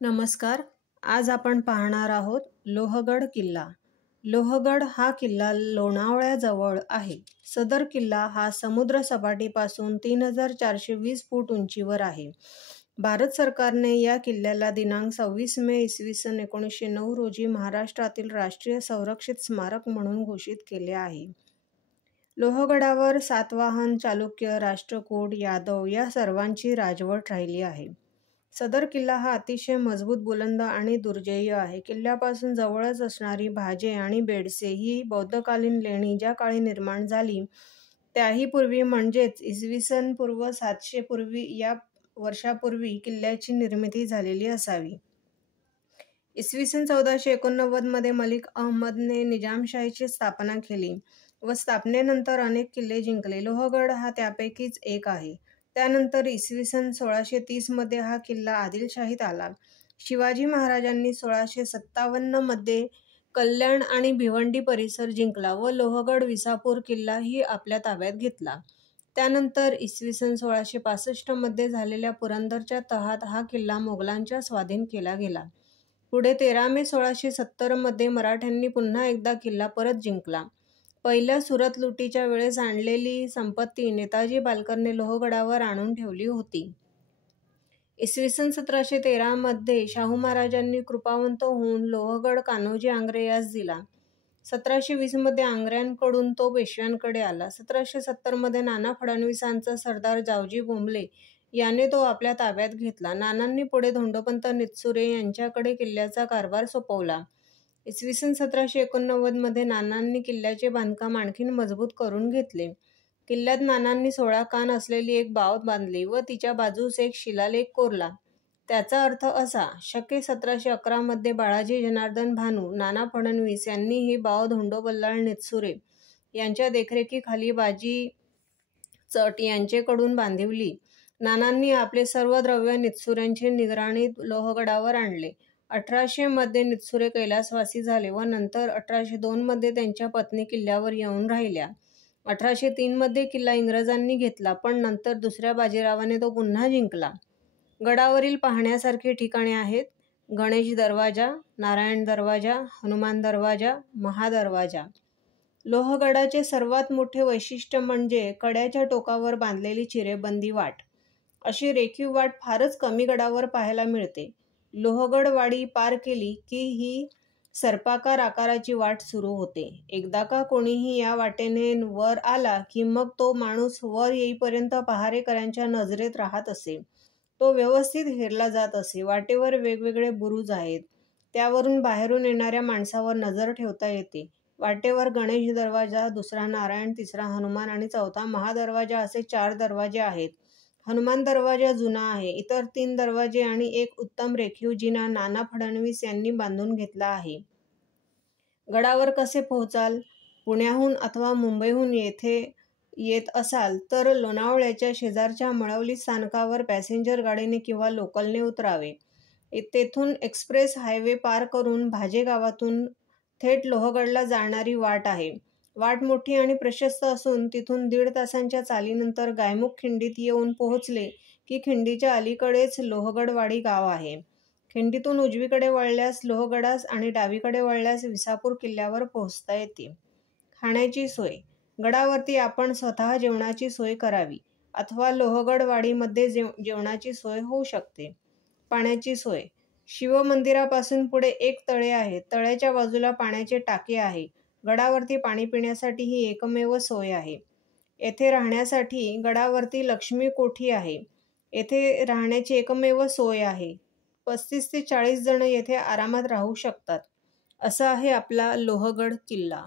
नमस्कार. आज आपण पाहणार आहोत लोहगड किल्ला. लोहगड हा किल्ला लोणावळ्याजवळ आहे. सदर किल्ला हा समुद्र सपाटीपासून 3420 फूट उंचीवर आहे. भारत सरकारने या किल्ल्याला दिनांक 26 मे इसवी 1909 रोजी महाराष्ट्रातील राष्ट्रीय संरक्षित स्मारक म्हणून घोषित केले आहे. लोहगडावर सातवाहन, चालुक्य, राष्ट्रकूट, यादव या सर्वांची राजवट राहिली आहे. सदर किल्ला हा अतिशय मजबूत, बुलंद आणि दुर्जेय आहे. किल्ल्यापासून जवळच असणारी भाजे आणि बेडसे ही बौद्धकालीन लेणी ज्या काळी निर्माण झाली त्याही पूर्वी म्हणजेच इसवी पूर्व 700 पूर्वी या वर्षापूर्वी किल्ल्याची निर्मिती झालेली असावी. इसवी 1489 मध्ये मलिक अहमदने निजामशाहीची स्थापना केली व स्थापनेनंतर अनेक किल्ले जिंकले. लोहगड हा त्यापैकीच एक आहे. त्यानंतर इसवी 1630 मध्ये हा किल्ला आदिलशाहीत आला. शिवाजी महाराजांनी 1657 मध्ये कल्याण आणि भिवंडी परिसर जिंकला व लोहगड विसापूर किल्लाही आपल्या ताब्यात घेतला. त्यानंतर इसवी 1665 मध्ये झालेल्या पुरंदरच्या तहात हा किल्ला मोगलांच्या स्वाधीन केला गेला. पुढे 13 मे 1670 मध्ये मराठ्यांनी पुन्हा एकदा किल्ला परत जिंकला. पहिल्या सुरत लुटीच्या वेळेस आणलेली संपत्ती नेताजी बालकरने लोहगडावर आणून ठेवली होती. इसवी 1713 मध्ये शाहू महाराजांनी कृपावंत होऊन लोहगड कान्होजी आंग्रे यास दिला. 1720 मध्ये आंग्र्यांकडून तो पेशव्यांकडे आला. 1770 मध्ये नाना फडणवीसांचा सरदार जावजी बोंबले याने तो आपल्या ताब्यात घेतला. नानांनी पुढे धोंडोपंत नितसुरे यांच्याकडे किल्ल्याचा कारभार सोपवला. इसवी 1789 मध्ये नानांनी किल्ल्याचे बांधकाम आणखीन मजबूत करून घेतले. किल्ल्यात नानांनी 16 कान असलेली एक बाव बांधली व तिच्या बाजूस एक शिलालेख कोरला. त्याचा अर्थ असा: शके 1711 मध्ये बाळाजी जनार्दन भानू नाना फडणवीस यांनी ही बाव धोंडो बल्लाळ नितसुरे यांच्या देखरेखीखाली बाजी चट यांचेकडून बांधिवली. नानांनी आपले सर्व द्रव्य नितसुऱ्यांचे निगराणीत लोहगडावर आणले. 1800 मध्ये नितसुरे कैलासवासी झाले व नंतर 1802 मध्ये त्यांच्या पत्नी किल्ल्यावर येऊन राहिल्या. 1803 मध्ये किल्ला इंग्रजांनी घेतला पण नंतर दुसऱ्या बाजीरावाने तो पुन्हा जिंकला. गडावरील पाहण्यासारखी ठिकाणे आहेत: गणेश दरवाजा, नारायण दरवाजा, हनुमान दरवाजा, महादरवाजा. लोहगडाचे सर्वात मोठे वैशिष्ट्य म्हणजे कड्याच्या टोकावर बांधलेली चिरेबंदी वाट. अशी रेखीव वाट फारच कमी गडावर पाहायला मिळते. लोहगड वाडी पार केली की ही सर्पाकार आकाराची वाट सुरू होते. एकदा का कोणीही या वाटेने वर आला की मग तो माणूस वर येईपर्यंत पहारेकऱ्यांच्या नजरेत राहत असे. तो व्यवस्थित हेरला जात असे. वाटेवर वेगवेगळे बुरुज आहेत. त्यावरून बाहेरून येणाऱ्या माणसावर नजर ठेवता येते. वाटेवर गणेश दरवाजा, दुसरा नारायण, तिसरा हनुमान आणि चौथा महादरवाजा असे 4 दरवाजे आहेत. हनुमान दरवाजा जुना आहे. इतर 3 दरवाजे आणि एक उत्तम रेखीव जिना नाना फडणवीस यांनी बांधून घेतला आहे. गडावर कसे पोहोचाल? पुण्याहून अथवा मुंबईहून येथे येत असाल तर लोणावळ्याच्या शेजारच्या मळवली स्थानकावर पॅसेंजर गाडीने किंवा लोकलने उतरावे. तेथून एक्सप्रेस हायवे पार करून भाजे गावातून थेट लोहगडला जाणारी वाट आहे. वाट मोठी आणि प्रशस्त असून तिथून 1.5 तासांच्या चालीनंतर गायमुख खिंडीत येऊन पोहोचले की खिंडीच्या अलीकडेच लोहगडवाडी गाव आहे. खिंडीतून उजवीकडे वळल्यास लोहगडास आणि डावीकडे वळल्यास विसापूर किल्ल्यावर पोहोचता येते. खाण्याची सोय: गडावरती आपण स्वतः जेवणाची सोय करावी अथवा लोहगडवाडीमध्ये जेवणाची सोय होऊ शकते. पाण्याची सोय: शिवमंदिरापासून पुढे एक तळे आहे. तळ्याच्या बाजूला पाण्याचे टाके आहे. गडावरती पाणी पिण्यासाठी ही एकमेव सोय आहे. येथे राहण्यासाठी गडावरती लक्ष्मी कोठी आहे. येथे राहण्याची एकमेव सोय आहे. 35 ते 40 जण येथे आरामात राहू शकतात. असा आहे आपला लोहगड किल्ला.